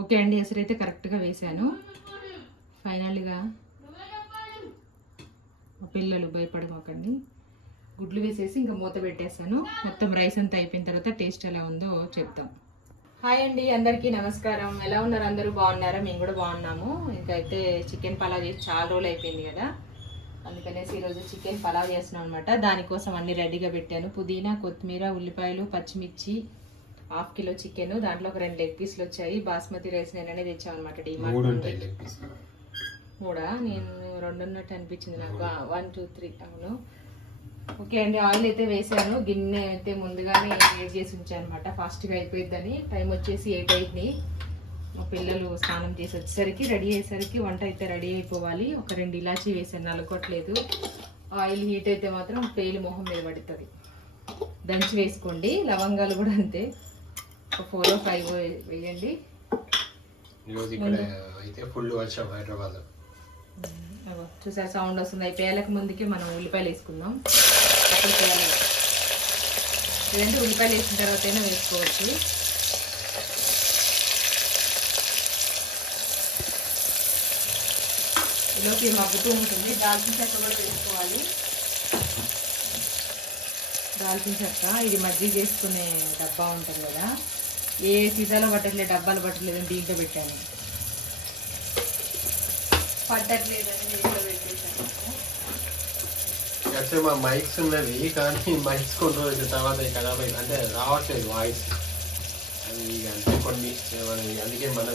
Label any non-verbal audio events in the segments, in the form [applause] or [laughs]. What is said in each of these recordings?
Okay అండి ఎసరైతే కరెక్ట్గా వేసాను ఫైనల్గా మా పిల్లలు భయపడమాకండి. గుడ్లు వేసేసి ఇంకా మూత పెట్టేసాను మొత్తం రైస్ అంతా అయిపోయిన తర్వాత టేస్ట్ ఎలా ఉందో చెప్తాం. హాయ్ అండి అందరికీ నమస్కారం. ఎలా ఉన్నారు అందరూ? బాగున్నారా? మేము కూడా బాగున్నాము. ఇంకా అయితే చికెన్ పలావ్ చేసి చాలా రోజులు అయిపోయింది కదా. అందుకనేసి ఈరోజు చికెన్ పలావ్ చేస్తున్నాం అనమాట దానికోసం అన్ని రెడీగా పెట్టాను. పుదీనా కొత్తిమీర ఉల్లిపాయలు పచ్చిమిర్చి హాఫ్ కిలో చికెన్ దాంట్లో ఒక రెండు లెగ్ పీస్లు వచ్చాయి. బాస్మతి రైస్ నేననే తెచ్చాను అనమాట డిమార్ట్ మూడు మూడా? నేను రెండు ఉన్నట్టు అనిపించింది నాకు. One two three. అవును. ఓకే అండి ఆయిల్ అయితే వేసాను. గిన్నె అయితే ముందుగానే వేడి చేసి ఉంచాను అనమాట ఫాస్ట్గా అయిపోయిద్దని. టైం వచ్చేసి ఎయిట్ అయింది. మా పిల్లలు స్నానం చేసి వచ్చేసరికి రెడీ అయ్యేసరికి వంట అయితే రెడీ అయిపోవాలి. ఒక రెండు ఇలాచీ వేసాను. నలుగొట్టలేదు ఆయిల్ హీట్ అయితే మాత్రం పేలి మొహం మీద పడుతుంది. దంచి వేసుకోండి. లవంగాలు కూడా అంతే. ఒక ఫోర్ ఫైవ్ వేయండి. ఈరోజు ఇక్కడ అయితే ఫుల్ వర్షం హైదరాబాద్ చూసారు సౌండ్ వస్తుంది. అవి పేలక ముందుకే మనం ఉల్లిపాయలు వేసుకుందాం. అప్పుడు లేదంటే ఉల్లిపాయలు వేసిన తర్వాత అయినా వేసుకోవచ్చు. ఈలోకి మగ్గుతూ ఉంటుంది. దాల్చిన చెక్క కూడా వేసుకోవాలి. దాల్చిన చెక్క ఇది మజ్జిగ చేసుకునే డబ్బా ఉంటుంది కదా. ఏ సీసాలో పట్టట్లేదు డబ్బాలు పట్టట్లేదు అని దీంట్లో పెట్టాను. పట్టట్లేదని దీంట్లో పెట్టేశాను. యాక్చువల్ మా మైక్స్ ఉన్నవి కానీ మైక్స్ కొన్ని రోజుల తర్వాత ఇక ఖరాబ్ అయింది అంటే రావట్లేదు వాయిస్. అది అంటే కొన్ని మనం అందుకే మన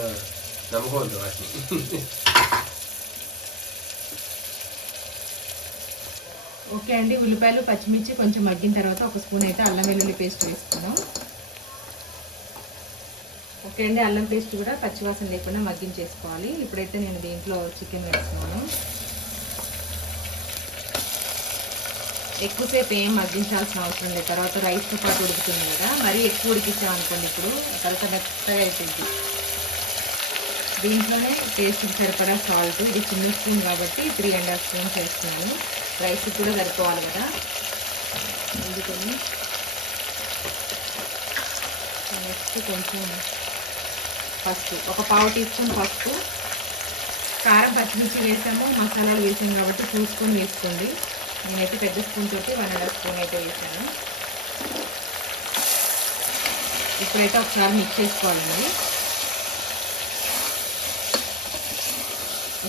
నమ్మకూడదు వాటిని. ఓకే అండి ఉల్లిపాయలు పచ్చిమిర్చి కొంచెం మగ్గిన తర్వాత ఒక స్పూన్ అయితే అల్లం వెల్లుల్లి పేస్ట్ వేసుకుందాం. ఓకే అండి అల్లం పేస్ట్ కూడా పచ్చివాసన లేకుండా మగ్గించేసుకోవాలి. ఇప్పుడైతే నేను దీంట్లో చికెన్ వేస్తున్నాను. ఎక్కువసేపు ఏం మగ్గించాల్సిన అవసరం లేదు. తర్వాత రైస్తో పాటు ఉడుకుతుంది కదా. మరీ ఎక్కువ ఉడికించామనుకోండి ఇప్పుడు తర్వాత మెత్తగా అవుతుంది దీంట్లోనే టేస్ట్ సరిపడా సాల్ట్ ఇది చిన్న స్పూన్ కాబట్టి త్రీ అండ్ హాఫ్ స్పూన్స్ వేస్తున్నాను. రైస్ కూడా సరిపోవాలి కదా. అందుకని నెక్స్ట్ కొంచెం పసుపు ఒక పావు టీ స్పూన్ పసుపు. కారం పచ్చిమిర్చి వేసాము. మసాలాలు వేసాము కాబట్టి చూసుకొని వేసుకోండి. నేనైతే పెద్ద స్పూన్ తోటి వన్ అండ్ స్పూన్ అయితే వేసాను. ఇప్పుడైతే ఒకసారి మిక్స్ చేసుకోవాలండి.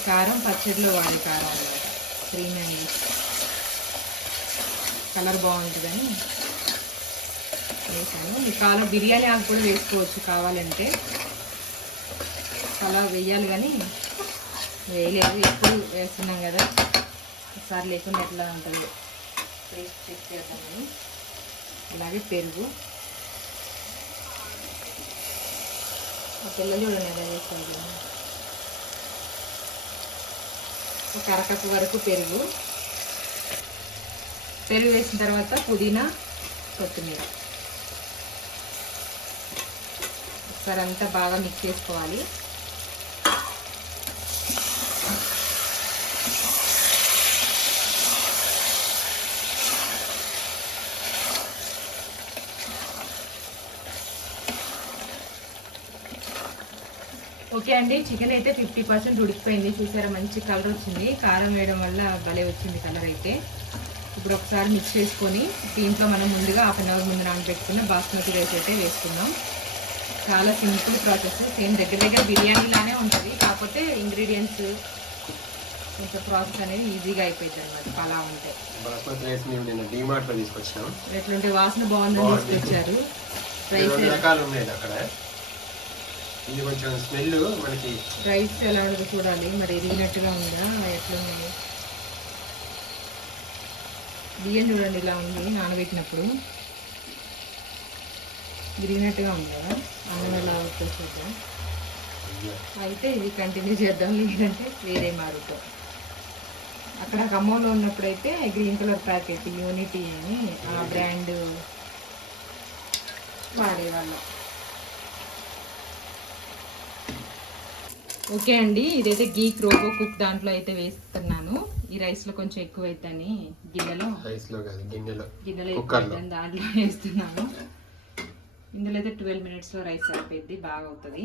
కారం పచ్చడిలో వాడే కారం అనమాట క్రీమ్ కలర్ బాగుంటుందని వేసాను. ఈ కాలం బిర్యానీ ఆకు కూడా వేసుకోవచ్చు కావాలంటే. అలా వేయాలి కానీ వేయలేదు. ఎప్పుడు వేస్తున్నాం కదా. ఒకసారి లేకుండా ఎట్లా ఉంటుంది? టేస్ట్ చెక్ చేద్దామని అలాగే పెరుగు. ఆ పిల్లలు చూడండి ఎలా చేస్తారు ఒక అరకప్పు వరకు పెరుగు. పెరుగు వేసిన తర్వాత పుదీనా కొత్తిమీర. ఒకసారి అంతా బాగా మిక్స్ చేసుకోవాలి. ఓకే అండి. చికెన్ అయితే ఫిఫ్టీ పర్సెంట్ ఉడికిపోయింది. చూసారా మంచి కలర్ వచ్చింది. కారం వేయడం వల్ల భలే వచ్చింది కలర్ అయితే. ఇప్పుడు ఒకసారి మిక్స్ చేసుకొని దీంట్లో మనం ముందుగా హాఫ్ అన్ అవర్ ముందు నానబెట్టుకున్న బాస్మతి రైస్ అయితే వేసుకుందాం. చాలా సింపుల్ ప్రాసెస్. సేమ్ దగ్గర దగ్గర బిర్యానీ లానే ఉంటుంది. కాకపోతే ఇంగ్రీడియంట్స్ కొంచెం ప్రాసెస్ అనేది ఈజీగా అయిపోయింది అనమాట అలా ఉంటే. బాస్మతి రైస్ మేము నిన్న డిమార్ట్లో ఎట్లుంటే వాసన బాగుందని బాగుంది. తీసుకొచ్చారు. రైస్ రకాలు ఉన్నాయి అక్కడ. ఇది కొంచెం స్మెల్ మనకి రైస్ ఎలా ఉండదు చూడాలి. మరి ఎదిగినట్టుగా ఉందా? ఎట్లుంది బియ్యం చూడండి ఇలా ఉంది నానబెట్టినప్పుడు. విరిగినట్టుగా ఉంది? కదా అన్నం ఎలా వచ్చేసాక అయితే ఇది కంటిన్యూ చేద్దాం. లేదంటే వేరే మారుతాం అక్కడ ఖమ్మంలో ఉన్నప్పుడైతే గ్రీన్ కలర్ ప్యాకెట్ యూనిటీ అని ఆ బ్రాండ్ వాడేవాళ్ళం. ఓకే అండి ఇదైతే గీ క్రోబో కుక్ దాంట్లో అయితే వేస్తున్నాను. ఈ రైస్లో కొంచెం ఎక్కువ అవుతాని గిన్నెలో. రైస్లో కాదు గిన్నెలో. గిన్నెలో ఎక్కువ దాంట్లో [laughs] వేస్తున్నాను. ఇందులో అయితే ట్వెల్వ్ మినిట్స్లో రైస్ సరిపోద్ది బాగా అవుతుంది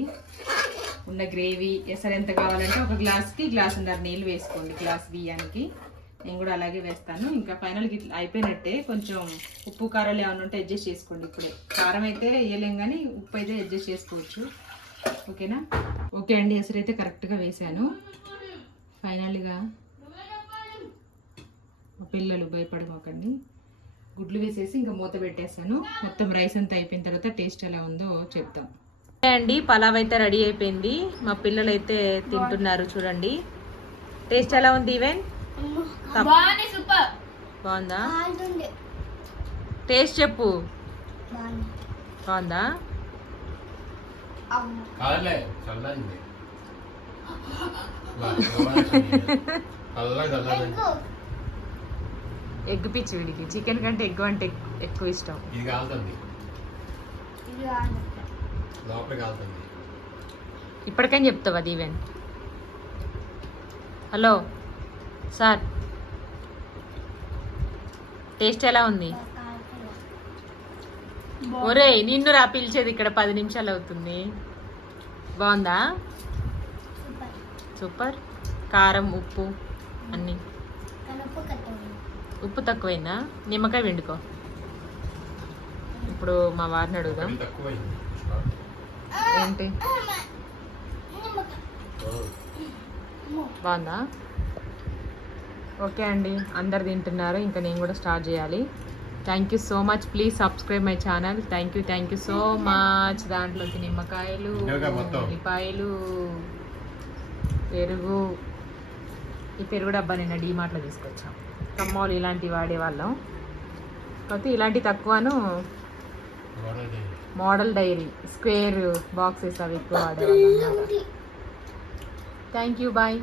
ఉన్న గ్రేవీ ఎసరు ఎంత కావాలంటే ఒక గ్లాస్కి గ్లాస్ ఉన్నర నీళ్ళు వేసుకోండి గ్లాస్ బియ్యానికి. నేను కూడా అలాగే వేస్తాను. ఇంకా ఫైనల్కి ఇట్లా అయిపోయినట్టే కొంచెం ఉప్పు కారాలు ఏమైనా ఉంటే అడ్జస్ట్ చేసుకోండి ఇప్పుడే. కారం అయితే వేయలేం కానీ ఉప్పు అయితే అడ్జస్ట్ చేసుకోవచ్చు. ఓకేనా? ఓకే అండి ఎసరు అయితే కరెక్ట్గా వేసాను ఫైనల్గా మా పిల్లలు భయపడమాకండి. గుడ్లు వేసేసి ఇంకా మూత పెట్టేసాను మొత్తం రైస్ అంతా అయిపోయిన తర్వాత టేస్ట్ ఎలా ఉందో చెప్తాం. అండి పలావ్ అయితే రెడీ అయిపోయింది. మా పిల్లలు అయితే తింటున్నారు చూడండి. టేస్ట్ ఎలా ఉంది ఈవెన్? బాగుంది? టేస్ట్ చెప్పు. బాగుంది? కాదులే చల్లండి ఎగ్ పిచ్చి వీడికి. చికెన్ కంటే ఎగ్ అంటే ఎక్- ఎక్కువ ఇష్టం. ఇది కాలుతుంది. ఇది బాగుంది లోపల కాలుతుంది. ఇప్పటికని చెప్తావు అది ఈవెన్ హలో సార్. టేస్ట్ ఎలా ఉంది? ఒరేయ్ నిన్ను రా పిలిచేది ఇక్కడ పది నిమిషాలు అవుతుంది. బాగుందా? సూపర్. సూపర్. కారం ఉప్పు అన్నీ. ఉప్పు తక్కువైందా? నిమ్మకాయ వండుకో ఇప్పుడు మా వారిని అడుగుదాం. ఏంటి? బాగుందా? ఓకే అండి. అందరు తింటున్నారు. ఇంకా నేను కూడా స్టార్ట్ చేయాలి. Thank you so much please subscribe my channel thank you thank you so much దాంట్లోకి నిమ్మకాయలు. ఉల్లిపాయలు పెరుగు. ఈ పెరుగు డబ్బా నిన్న డీమార్ట్లో తీసుకొచ్చాం. కమ్మోలు ఇలాంటివి వాడేవాళ్ళం కాకపోతే ఇలాంటి తక్కువను మోడల్ డైరీ స్క్వేర్ బాక్సెస్ అవి ఎక్కువ వాడేవాళ్ళం థ్యాంక్ యూ బాయ్